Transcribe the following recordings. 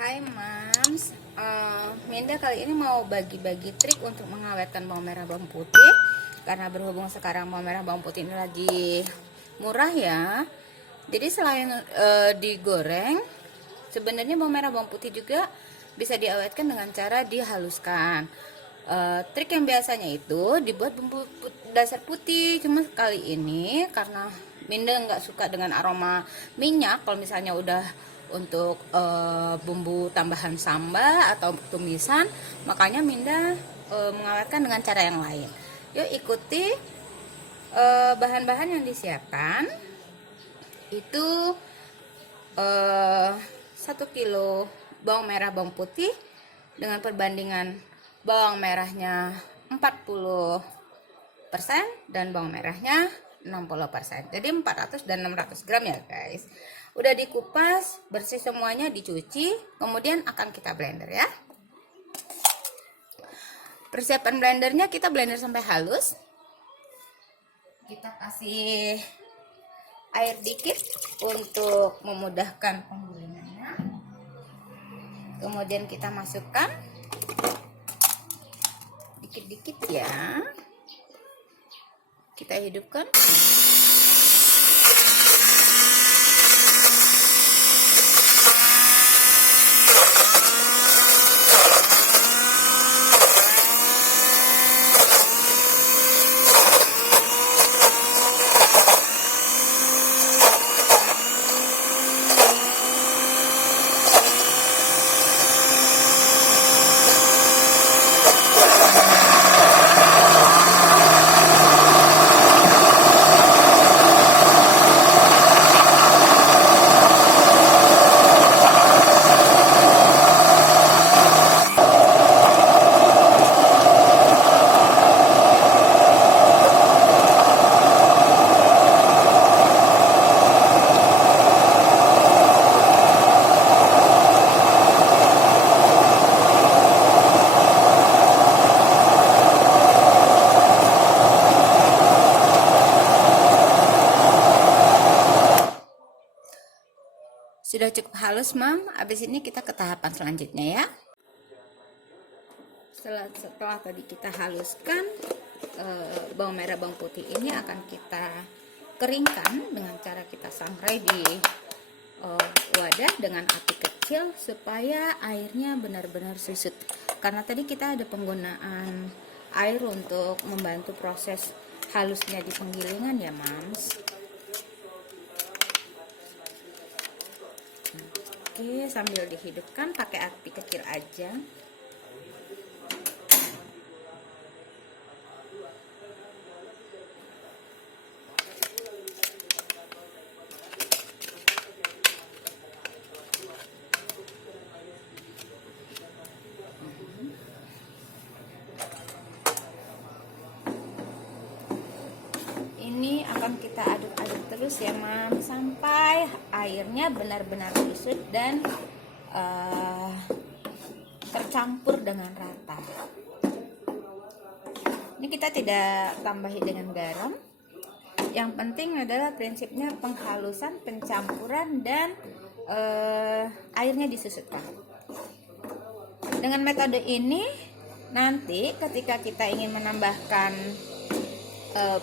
Hai Mams, Minda kali ini mau bagi-bagi trik untuk mengawetkan bawang merah bawang putih. Karena berhubung sekarang bawang merah bawang putih ini lagi murah ya. Jadi selain digoreng, sebenarnya bawang merah bawang putih juga bisa diawetkan dengan cara dihaluskan. Trik yang biasanya itu dibuat bumbu dasar putih, cuma kali ini karena Minda nggak suka dengan aroma minyak. Kalau misalnya udah untuk bumbu tambahan sambal atau tumisan, makanya Minda mengawetkan dengan cara yang lain. Yuk ikuti bahan-bahan yang disiapkan. Itu 1 kilo bawang merah bawang putih dengan perbandingan bawang merahnya 40% dan bawang merahnya 60%. Jadi 400 dan 600 gram ya guys. Udah dikupas, bersih semuanya, dicuci, kemudian akan kita blender ya. Persiapan blendernya, kita blender sampai halus. Kita kasih air dikit untuk memudahkan penggulingannya. Kemudian kita masukkan dikit-dikit ya. Kita hidupkan. Sudah cukup halus, Mam. Habis ini kita ke tahapan selanjutnya ya. Setelah tadi kita haluskan, bawang merah bawang putih ini akan kita keringkan dengan cara kita sangrai di wadah dengan api kecil supaya airnya benar-benar susut. Karena tadi kita ada penggunaan air untuk membantu proses halusnya di penggilingan ya, Mams. Oke, sambil dihidupkan pakai api kecil aja. Ini akan kita aduk-aduk terus ya, Mam, sampai airnya benar-benar susut dan tercampur dengan rata. Ini kita tidak tambahi dengan garam. Yang penting adalah prinsipnya penghalusan, pencampuran, dan airnya disusutkan. Dengan metode ini nanti ketika kita ingin menambahkan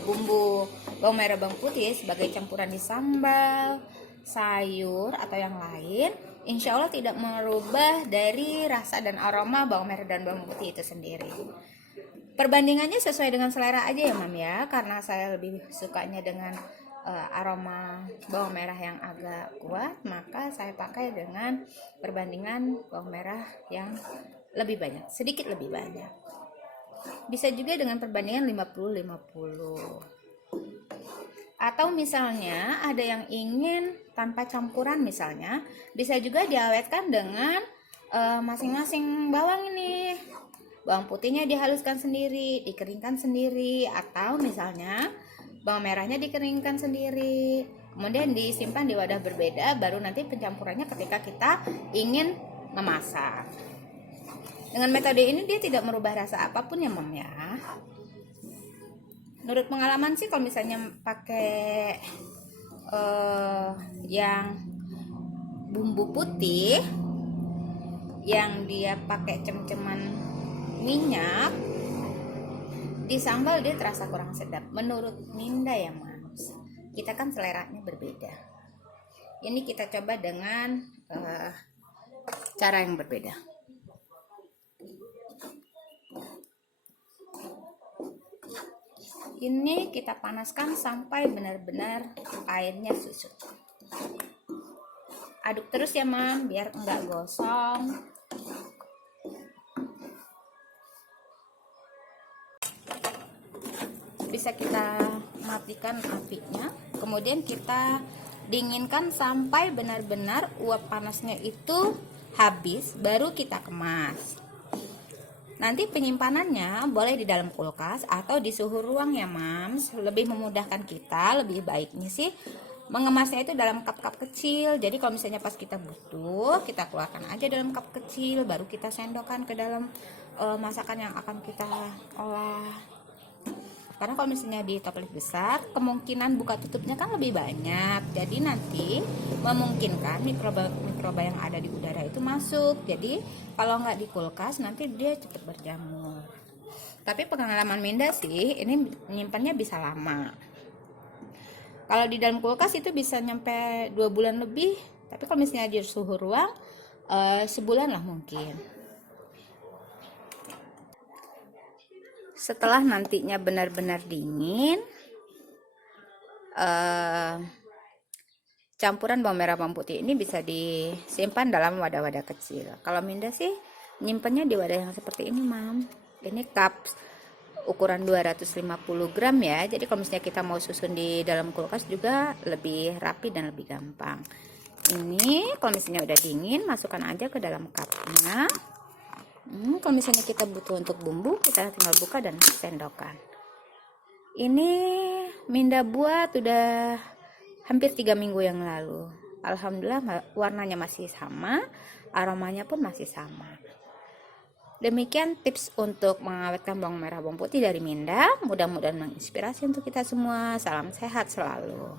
bumbu bawang merah bawang putih sebagai campuran di sambal, sayur atau yang lain, insya Allah tidak merubah dari rasa dan aroma bawang merah dan bawang putih itu sendiri. Perbandingannya sesuai dengan selera aja ya, Mam ya, karena saya lebih sukanya dengan aroma bawang merah yang agak kuat, maka saya pakai dengan perbandingan bawang merah yang lebih banyak, sedikit lebih banyak. Bisa juga dengan perbandingan 50-50. Atau misalnya ada yang ingin tanpa campuran, misalnya bisa juga diawetkan dengan masing-masing bawang ini. Bawang putihnya dihaluskan sendiri, dikeringkan sendiri, atau misalnya bawang merahnya dikeringkan sendiri, kemudian disimpan di wadah berbeda, baru nanti pencampurannya ketika kita ingin memasak. Dengan metode ini dia tidak merubah rasa apapun ya, Mam ya. Menurut pengalaman sih kalau misalnya pakai yang bumbu putih yang dia pakai cem-ceman minyak, di sambal dia terasa kurang sedap menurut Minda ya Mams. Kita kan seleranya berbeda. Ini kita coba dengan cara yang berbeda. Ini kita panaskan sampai benar-benar airnya susut. Aduk terus ya Mam, biar enggak gosong. Bisa kita matikan apinya, kemudian kita dinginkan sampai benar-benar uap panasnya itu habis, baru kita kemas. Nanti penyimpanannya boleh di dalam kulkas atau di suhu ruang ya Mams. Lebih memudahkan kita, lebih baiknya sih mengemasnya itu dalam cup-cup kecil. Jadi kalau misalnya pas kita butuh, kita keluarkan aja dalam cup kecil, baru kita sendokkan ke dalam masakan yang akan kita olah. Karena kalau misalnya di toples besar, kemungkinan buka tutupnya kan lebih banyak. Jadi nanti memungkinkan mikroba yang ada di udara itu masuk. Jadi kalau nggak di kulkas, nanti dia cepat berjamur. Tapi pengalaman Minda sih, ini nyimpannya bisa lama. Kalau di dalam kulkas itu bisa nyampe 2 bulan lebih. Tapi kalau misalnya di suhu ruang, sebulan lah mungkin. Setelah nantinya benar-benar dingin, campuran bawang merah bawang putih ini bisa disimpan dalam wadah-wadah kecil. Kalau Minda sih nyimpannya di wadah yang seperti ini Mam. Ini cup ukuran 250 gram ya, jadi kalau misalnya kita mau susun di dalam kulkas juga lebih rapi dan lebih gampang. Ini kalau misalnya udah dingin, masukkan aja ke dalam cupnya. Kalau misalnya kita butuh untuk bumbu, kita tinggal buka dan sendokkan. Ini Minda buat udah hampir 3 minggu yang lalu. Alhamdulillah warnanya masih sama, aromanya pun masih sama. Demikian tips untuk mengawetkan bawang merah bawang putih dari Minda. Mudah-mudahan menginspirasi untuk kita semua. Salam sehat selalu.